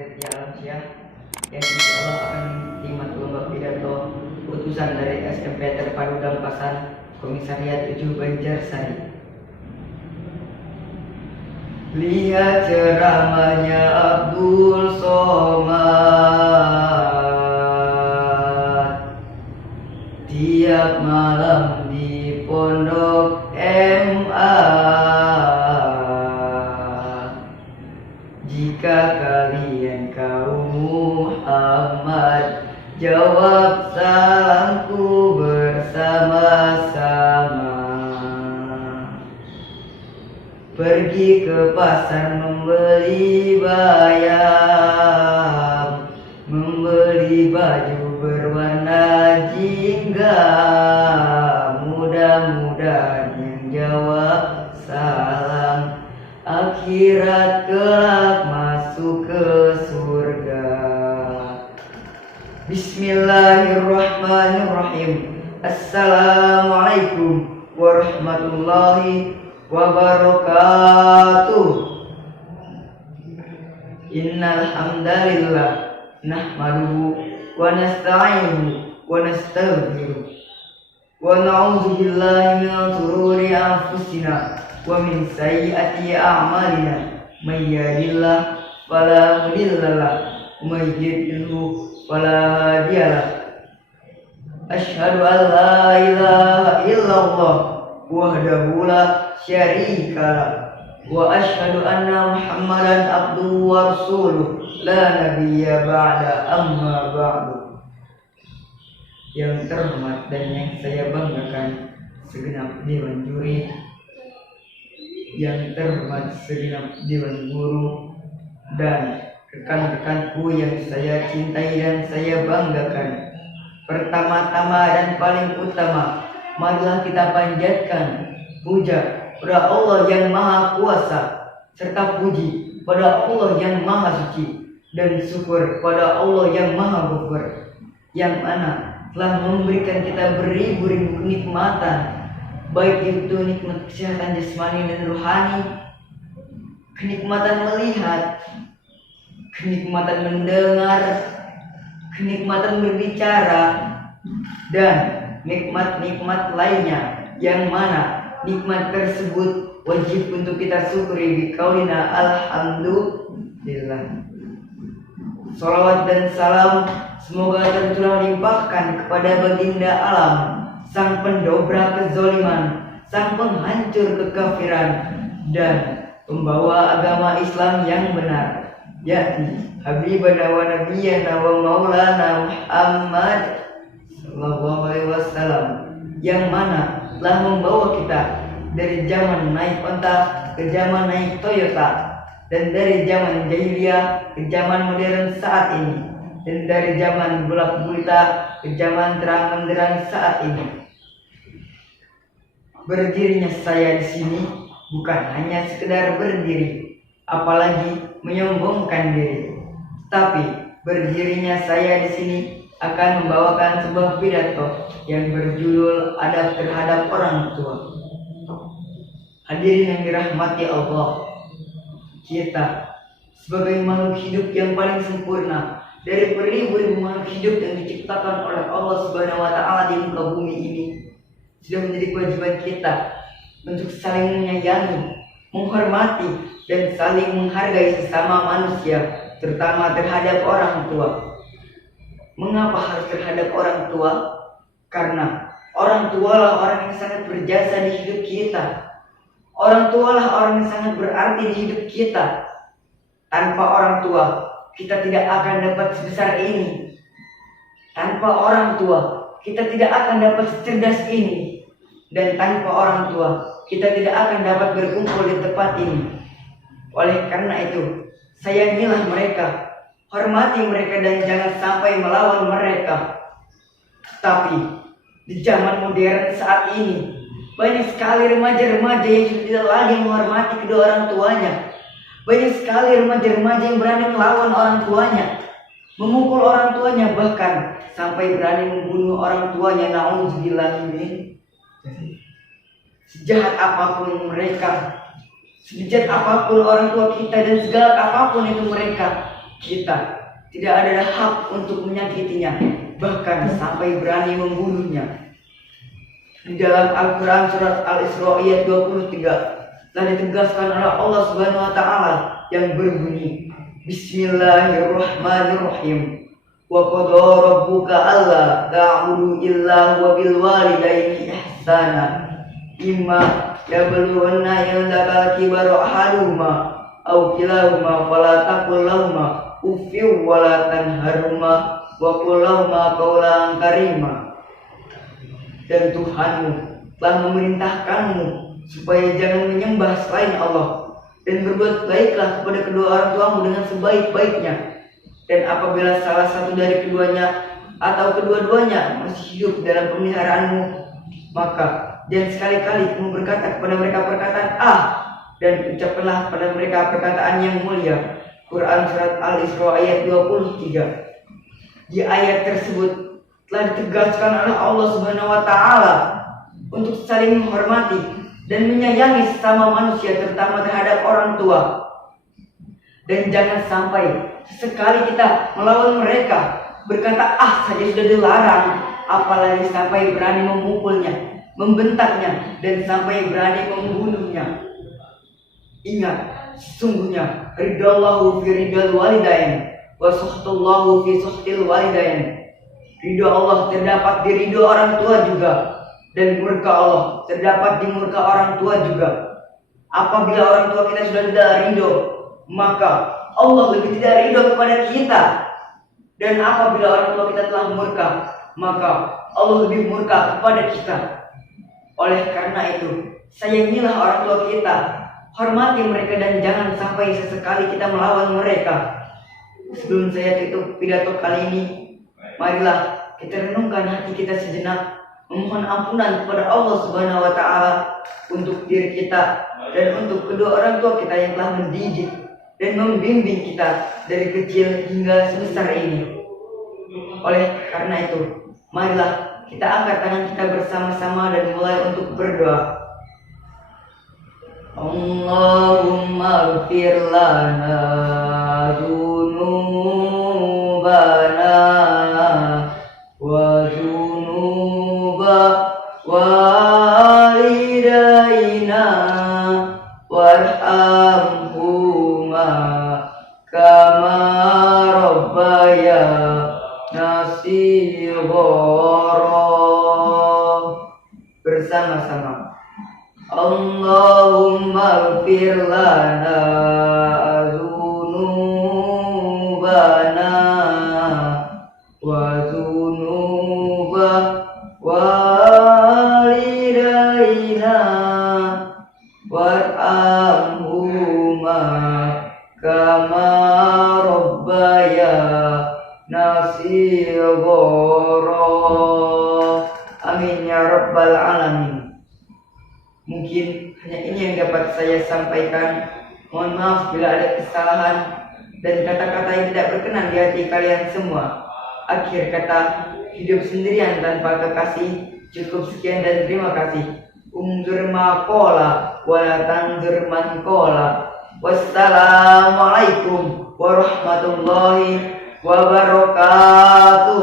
Panitia Alamsyah yang insya Allah akan dinikmati lomba pidato utusan dari SMP Terpadu Dampasan Komisariat 7 Banjarsari. Lihat ceramahnya Abdul Somad tiap malam di Pondok MA. Jika kalian kaum Muhammad, jawab salamku bersama-sama. Pergi ke pasar membeli bayam, membeli baju berwarna jingga. Mudah-mudahan yang jawab salam akhirat kelak masuk ke surga. Bismillahirrahmanirrahim. Assalamualaikum warahmatullahi wabarakatuh. Innal hamdalillah nahmaduhu wa nasta'inuhu wa nastaghfiruh wa na'udzu billahi min shururi anfusina wa min sayyiati a'malina. May yahdihillahu fala mudilla lahu wa may yudlil fala hadiya lahu. Asyhadu an la ilaha illallah wahdahu la syarika lahu wa asyhadu anna Muhammadan abduhu wa rasuluh la nabiyya ba'da, amma ba'du. Yang terhormat dan yang saya banggakan segenap dewan juri, yang terhormat segenap dewan guru, dan rekan-rekanku yang saya cintai dan saya banggakan. Pertama-tama dan paling utama, marilah kita panjatkan puja pada Allah yang Maha Kuasa, serta puji pada Allah yang Maha Suci, dan syukur pada Allah yang Maha Ghafur, yang mana telah memberikan kita beribu-ribu kenikmatan, baik itu nikmat kesehatan jasmani dan rohani, kenikmatan melihat, kenikmatan mendengar, kenikmatan berbicara, dan nikmat-nikmat lainnya, yang mana nikmat tersebut wajib untuk kita syukuri biqaulina alhamdulillah. Salawat dan salam semoga tercurah limpahkan kepada baginda alam, sang pendobrak kezaliman, sang penghancur kekafiran, dan pembawa agama Islam yang benar, yakni Habibana wa Nabiyyana wa Maulana Muhammad sallallahu alaihi wasallam, yang mana telah membawa kita dari zaman naik onta ke zaman naik Toyota, dan dari zaman jahiliyah ke zaman modern saat ini, dan dari zaman gelap gulita ke zaman terang benderang saat ini. Berdirinya saya di sini bukan hanya sekedar berdiri, apalagi menyombongkan diri, tapi berdirinya saya di sini akan membawakan sebuah pidato yang berjudul adab terhadap orang tua. Hadirin yang dirahmati Allah, kita sebagai makhluk hidup yang paling sempurna dari beribu-ribu makhluk hidup yang diciptakan oleh Allah Subhanahu wa Ta'ala di muka bumi ini, sudah menjadi kewajiban kita untuk saling menyayangi, menghormati, dan saling menghargai sesama manusia, terutama terhadap orang tua. Mengapa harus terhadap orang tua? Karena orang tualah orang yang sangat berjasa di hidup kita. Orang tualah orang yang sangat berarti di hidup kita. Tanpa orang tua, kita tidak akan dapat sebesar ini. Tanpa orang tua, kita tidak akan dapat secerdas ini. Dan tanpa orang tua, kita tidak akan dapat berkumpul di tempat ini. Oleh karena itu, sayangilah mereka, hormati mereka, dan jangan sampai melawan mereka. Tapi di zaman modern saat ini, banyak sekali remaja-remaja yang sudah tidak lagi menghormati kedua orang tuanya. Banyak sekali remaja-remaja yang berani melawan orang tuanya, memukul orang tuanya, bahkan sampai berani membunuh orang tuanya. Na'udzubillah min. Sejahat apapun mereka, sejat apapun orang tua kita, dan segala apapun itu mereka, kita tidak ada hak untuk menyakitinya, bahkan sampai berani membunuhnya. Di dalam Al-Quran surat Al-Isra ayat 23 telah ditegaskan oleh Allah Subhanahu wa Ta'ala yang berbunyi, Bismillahirrahmanirrahim. Wa qadha rabbuka alla ta'budu illa huwa bil walidayni ihsana. Imma yablughanna indaka al-kibara ahaduhuma aw kilahuma fala taqul lahumā uffin wa la tanharhumā wa qul lahumā qawlan karīmā. Dan Tuhanmu telah memerintahkanmu supaya jangan menyembah selain Allah, dan berbuat baiklah kepada kedua orang tuamu dengan sebaik-baiknya. Dan apabila salah satu dari keduanya atau kedua-duanya masih hidup dalam pemeliharaanmu, maka jangan sekali-kali kamu berkata kepada mereka perkataan dan ucapkanlah pada mereka perkataan yang mulia. Quran surat Al-Isra ayat 23. Di ayat tersebut telah ditegaskan oleh Allah Subhanahu wa Ta'ala untuk saling menghormati dan menyayangi sesama manusia, terutama terhadap orang tua. Dan jangan sampai sekali kita melawan mereka, berkata saja sudah dilarang, apalagi sampai berani memukulnya, membentaknya, dan sampai berani membunuhnya. Ingat, sesungguhnya ridallahu fi ridal walidain wa suhtullahu fi suhtil walidain. Ridho Allah terdapat di ridho orang tua juga, dan murka Allah terdapat di murka orang tua juga. Apabila orang tua kita sudah tidak ridho, maka Allah lebih tidak ridho kepada kita. Dan apabila orang tua kita telah murka, maka Allah lebih murka kepada kita. Oleh karena itu, sayangilah orang tua kita, hormati mereka, dan jangan sampai sesekali kita melawan mereka. Sebelum saya tutup pidato kali ini, marilah kita renungkan hati kita sejenak, memohon ampunan kepada Allah Subhanahu wa Ta'ala untuk diri kita dan untuk kedua orang tua kita yang telah mendidik dan membimbing kita dari kecil hingga sebesar ini. Oleh karena itu, marilah kita angkat tangan kita bersama-sama dan mulai untuk berdoa. Allahumma ighfir lana dzunubana wa dzunuba walidaina warhamhuma kama rabbayana shighara. Bersama-sama, Allahumma ighfir lana dzunubana wa dzunuba walidaina warhamhuma kama rabbayana shighara. Amin ya rabbal alamin. Mungkin hanya ini yang dapat saya sampaikan. Mohon maaf bila ada kesalahan dan kata-kata yang tidak berkenan di hati kalian semua. Akhir kata, hidup sendirian tanpa kekasih. Cukup sekian dan terima kasih. Unzur maqala wa la tanzur man qala. Wassalamualaikum warahmatullahi wabarakatuh.